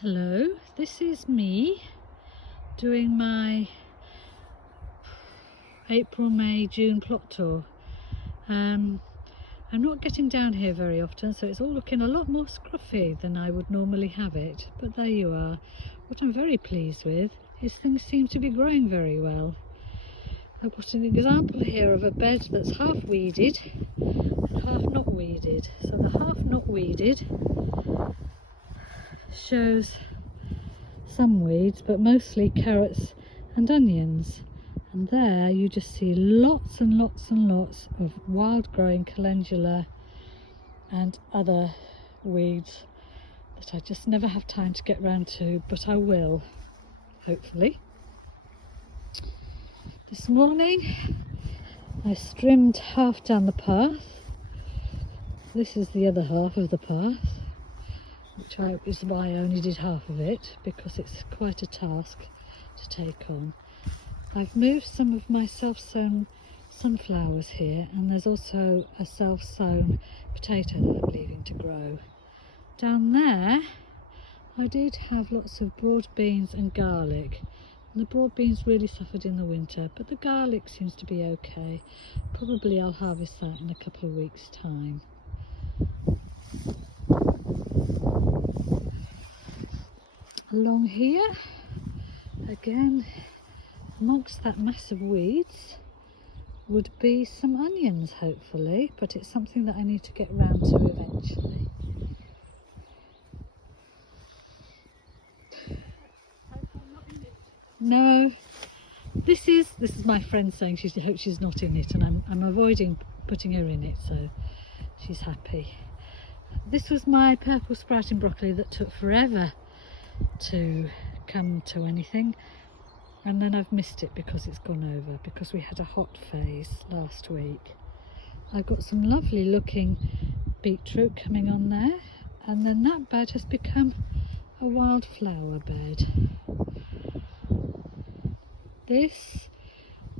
Hello, this is me doing my April, May, June plot tour. I'm not getting down here very often, so it's all looking a lot more scruffy than I would normally have it, but there you are. What I'm very pleased with is things seem to be growing very well. I've got an example here of a bed that's half weeded and half not weeded. So the half not weeded shows some weeds, but mostly carrots and onions, and there you just see lots and lots and lots of wild growing calendula and other weeds that I just never have time to get round to, but I will, hopefully. This morning I trimmed half down the path. This is the other half of the path, which is why I only did half of it, because it's quite a task to take on. I've moved some of my self-sown sunflowers here, and there's also a self-sown potato that I'm leaving to grow. Down there I did have lots of broad beans and garlic, and the broad beans really suffered in the winter, but the garlic seems to be okay. Probably I'll harvest that in a couple of weeks' time. Along here, again, amongst that mass of weeds would be some onions, hopefully, but it's something that I need to get round to eventually. No, this is my friend saying she hopes she's not in it, and I'm avoiding putting her in it, so she's happy. This was my purple sprouting broccoli that took forever to come to anything, and then I've missed it because it's gone over, because we had a hot phase last week. I've got some lovely looking beetroot coming on there, and then that bed has become a wildflower bed. This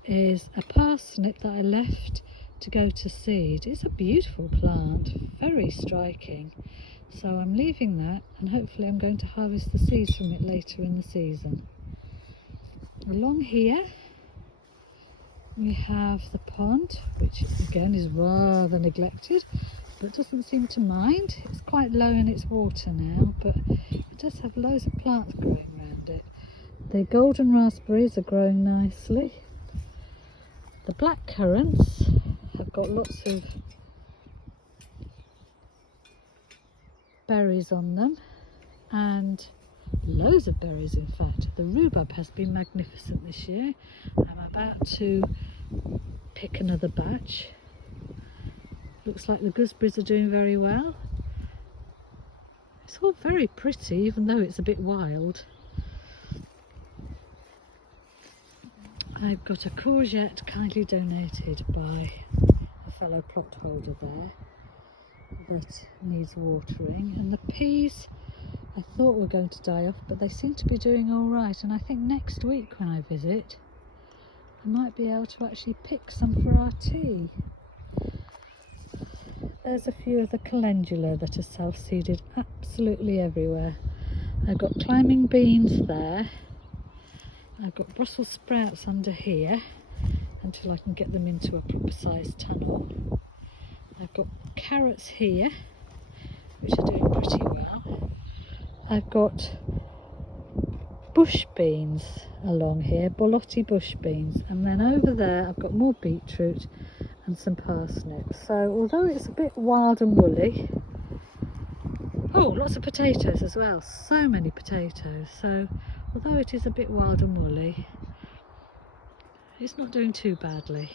is a parsnip that I left to go to seed. It's a beautiful plant, very striking. So I'm leaving that, and hopefully I'm going to harvest the seeds from it later in the season. Along here we have the pond, which again is rather neglected, but doesn't seem to mind. It's quite low in its water now, but it does have loads of plants growing around it. The golden raspberries are growing nicely. The black currants have got lots of berries on them, and loads of berries in fact. The rhubarb has been magnificent this year. I'm about to pick another batch. Looks like the gooseberries are doing very well. It's all very pretty, even though it's a bit wild. I've got a courgette kindly donated by a fellow plot holder there that needs watering, and the peas I thought were going to die off, but they seem to be doing all right, and I think next week when I visit I might be able to actually pick some for our tea. There's a few of the calendula that are self-seeded absolutely everywhere. I've got climbing beans there. I've got Brussels sprouts under here until I can get them into a proper sized tunnel. I've got carrots here, which are doing pretty well. I've got bush beans along here, Bolotti bush beans, and then over there I've got more beetroot and some parsnips. So although it's a bit wild and woolly, oh, lots of potatoes as well, so many potatoes. So although it is a bit wild and woolly, it's not doing too badly.